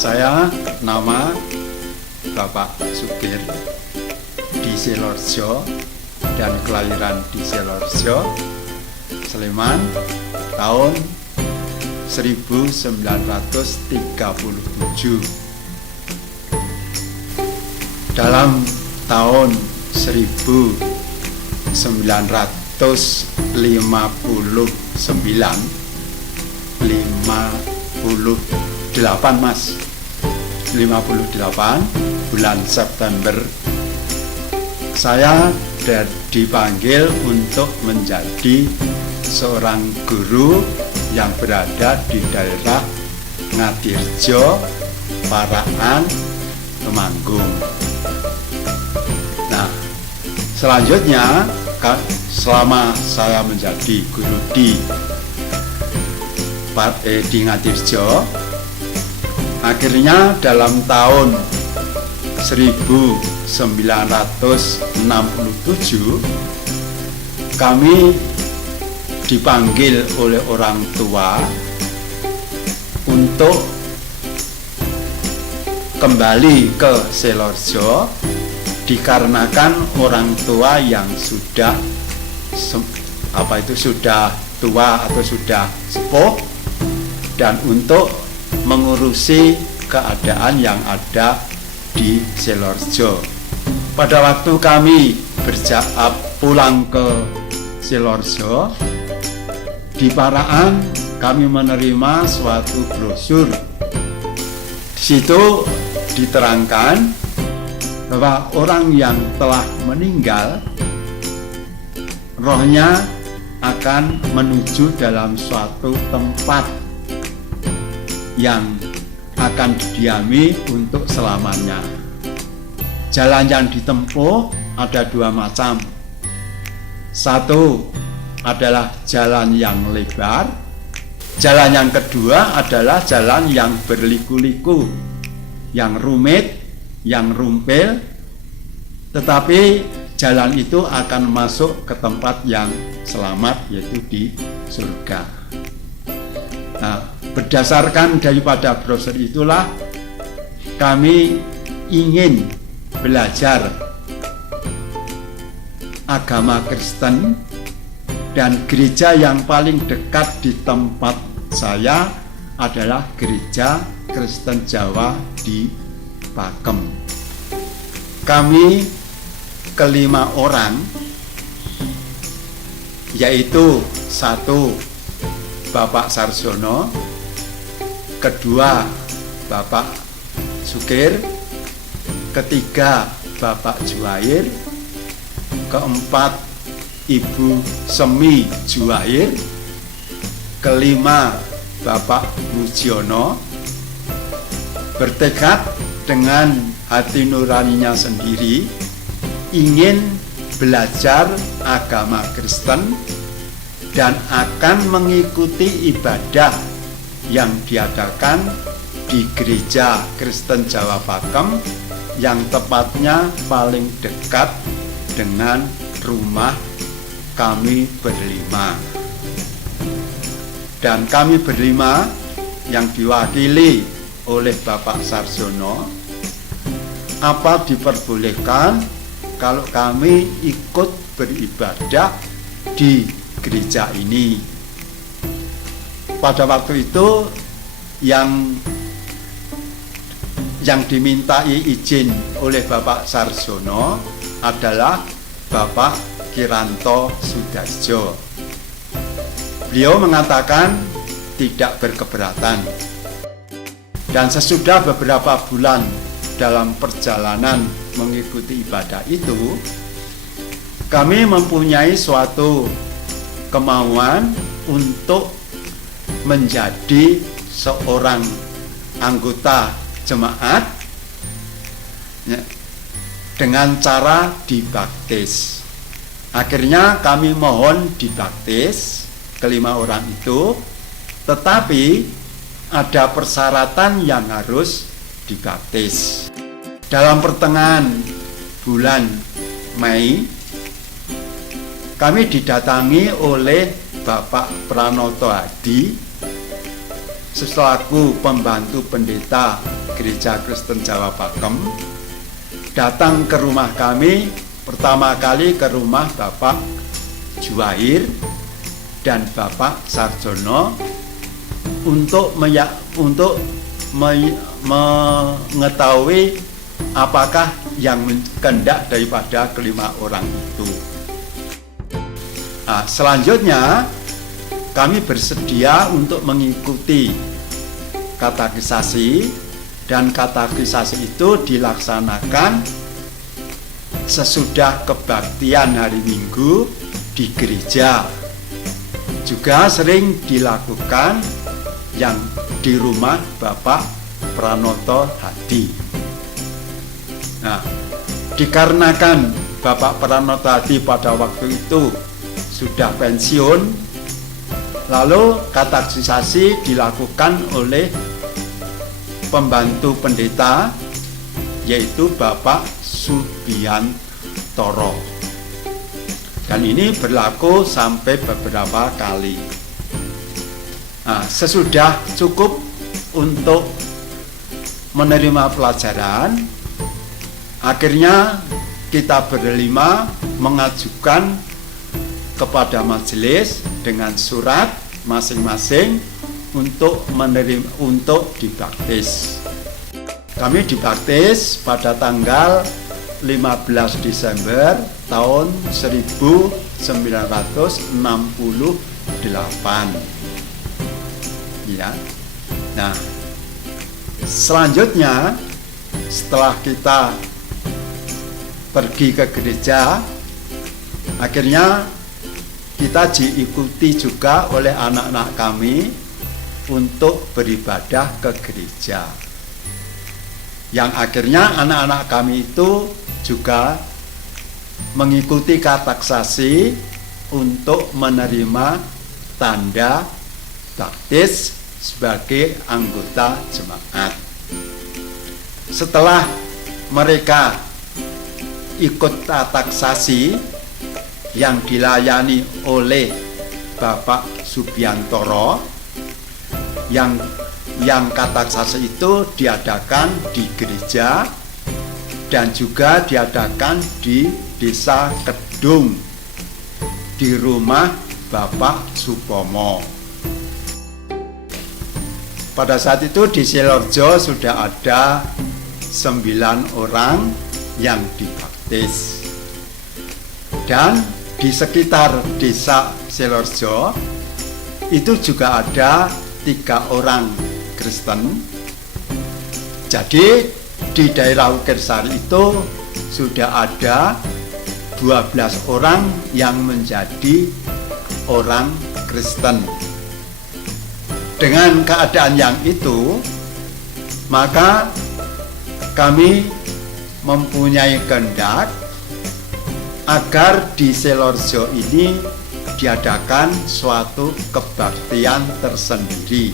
Saya nama Bapak Sugir di Sidoarjo dan kelahiran di Sidoarjo, Sleman tahun 1937. Dalam tahun 1958 Mas, 58 bulan September saya dipanggil untuk menjadi seorang guru yang berada di daerah Ngadirjo, Parakan, Temanggung. Nah, selanjutnya selama saya menjadi guru di Ngadirjo, akhirnya dalam tahun 1967 kami dipanggil oleh orang tua untuk kembali ke Sidoarjo dikarenakan orang tua yang sudah tua atau sudah sepuh, dan untuk mengurusi keadaan yang ada di Sidoarjo. Pada waktu kami pulang ke Sidoarjo, di Parakan kami menerima suatu brosur. Di situ diterangkan bahwa orang yang telah meninggal, rohnya akan menuju dalam suatu tempat yang akan didiami untuk selamanya. Jalan yang ditempuh ada dua macam. Satu adalah jalan yang lebar, jalan yang kedua adalah jalan yang berliku-liku, yang rumit, yang rumpil, tetapi jalan itu akan masuk ke tempat yang selamat, yaitu di surga. Nah, berdasarkan daripada brosur itulah kami ingin belajar agama Kristen, dan gereja yang paling dekat di tempat saya adalah Gereja Kristen Jawa di Pakem. Kami kelima orang, yaitu satu Bapak Sarjono, kedua Bapak Sugir, ketiga Bapak Juwair, keempat Ibu Semi Juwair, kelima Bapak Mujiono, bertekad dengan hati nuraninya sendiri ingin belajar agama Kristen dan akan mengikuti ibadah yang diadakan di Gereja Kristen Jawa Pakem, yang tepatnya paling dekat dengan rumah kami berlima. Dan kami berlima yang diwakili oleh Bapak Sarjono, apa diperbolehkan kalau kami ikut beribadah di gereja ini. Pada waktu itu yang dimintai izin oleh Bapak Sarjono adalah Bapak Kiranto Sudarjo. Beliau mengatakan tidak berkeberatan. Dan sesudah beberapa bulan dalam perjalanan mengikuti ibadah itu, kami mempunyai suatu kemauan untuk menjadi seorang anggota jemaat dengan cara dibaptis. Akhirnya kami mohon dibaptis, kelima orang itu, tetapi ada persyaratan yang harus dibaptis. Dalam pertengahan bulan Mei, kami didatangi oleh Bapak Pranoto Hadi selaku pembantu pendeta Gereja Kristen Jawa Pakem datang ke rumah kami, pertama kali ke rumah Bapak Juwair dan Bapak Sarjono untuk mengetahui apakah yang kehendak daripada kelima orang itu. Nah, selanjutnya kami bersedia untuk mengikuti katekisasi, dan katekisasi itu dilaksanakan sesudah kebaktian hari Minggu di gereja. Juga sering dilakukan yang di rumah Bapak Pranoto Hadi. Nah, dikarenakan Bapak Pranoto Hadi pada waktu itu sudah pensiun, lalu katekisasi dilakukan oleh pembantu pendeta, yaitu Bapak Subiantoro. Dan ini berlaku sampai beberapa kali. Nah, sesudah cukup untuk menerima pelajaran, akhirnya kita berlima mengajukan kepada majelis dengan surat masing-masing untuk dibaptis. Kami dibaptis pada tanggal 15 Desember tahun 1968. Ya. Nah, selanjutnya setelah kita pergi ke gereja, akhirnya kita diikuti juga oleh anak-anak kami untuk beribadah ke gereja. Yang akhirnya anak-anak kami itu juga mengikuti katekisasi untuk menerima tanda baptis sebagai anggota jemaat. Setelah mereka ikut katekisasi yang dilayani oleh Bapak Subiantoro, yang katekisasi itu diadakan di gereja dan juga diadakan di Desa Kedung di rumah Bapak Supomo. Pada saat itu di Silorjo sudah ada 9 orang yang dibaptis. Dan di sekitar Desa Silorjo itu juga ada 3 orang Kristen. Jadi di daerah Ukirsari itu sudah ada 12 orang yang menjadi orang Kristen. Dengan keadaan yang itu, maka kami mempunyai kehendak agar di Silorjo ini diadakan suatu kebaktian tersendiri.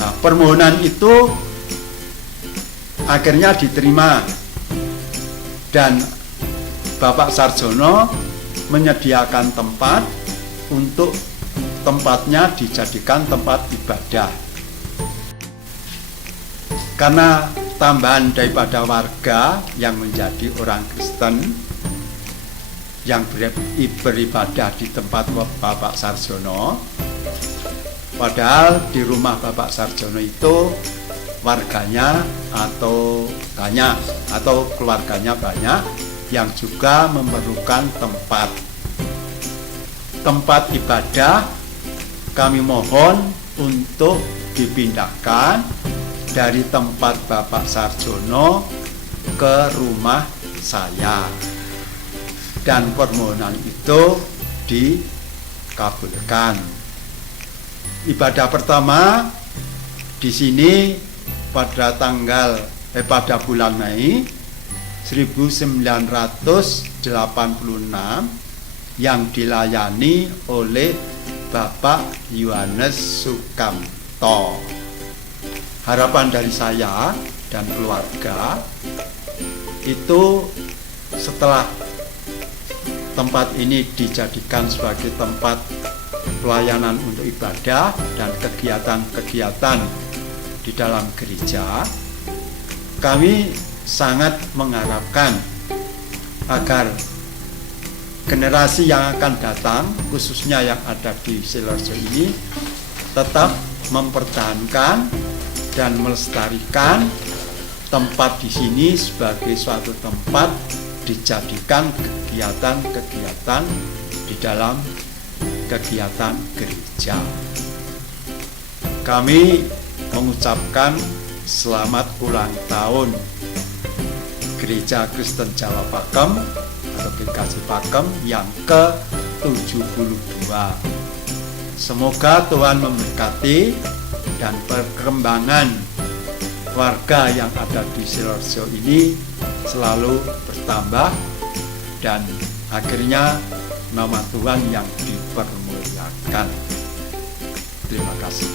Nah, permohonan itu akhirnya diterima dan Bapak Sarjono menyediakan tempat untuk tempatnya dijadikan tempat ibadah. Karena tambahan daripada warga yang menjadi orang Kristen yang beribadah di tempat Bapak Sarjono, padahal di rumah Bapak Sarjono itu warganya atau keluarganya banyak yang juga memerlukan tempat ibadah. Kami mohon untuk dipindahkan dari tempat Bapak Sarjono ke rumah saya, dan permohonan itu dikabulkan. Ibadah pertama di sini pada bulan Mei 1986 yang dilayani oleh Bapak Yohanes Sukamto. Harapan dari saya dan keluarga itu setelah tempat ini dijadikan sebagai tempat pelayanan untuk ibadah dan kegiatan-kegiatan di dalam gereja, kami sangat mengharapkan agar generasi yang akan datang, khususnya yang ada di Sidoarjo ini, tetap mempertahankan dan melestarikan tempat di sini sebagai suatu tempat dijadikan kegiatan-kegiatan di dalam kegiatan gereja. Kami mengucapkan selamat ulang tahun Gereja Kristen Jawa Pakem atau GKJ Pakem yang ke-72. Semoga Tuhan memberkati dan perkembangan warga yang ada di Sidoarjo ini selalu bertambah dan akhirnya nama Tuhan yang dipermuliakan. Terima kasih.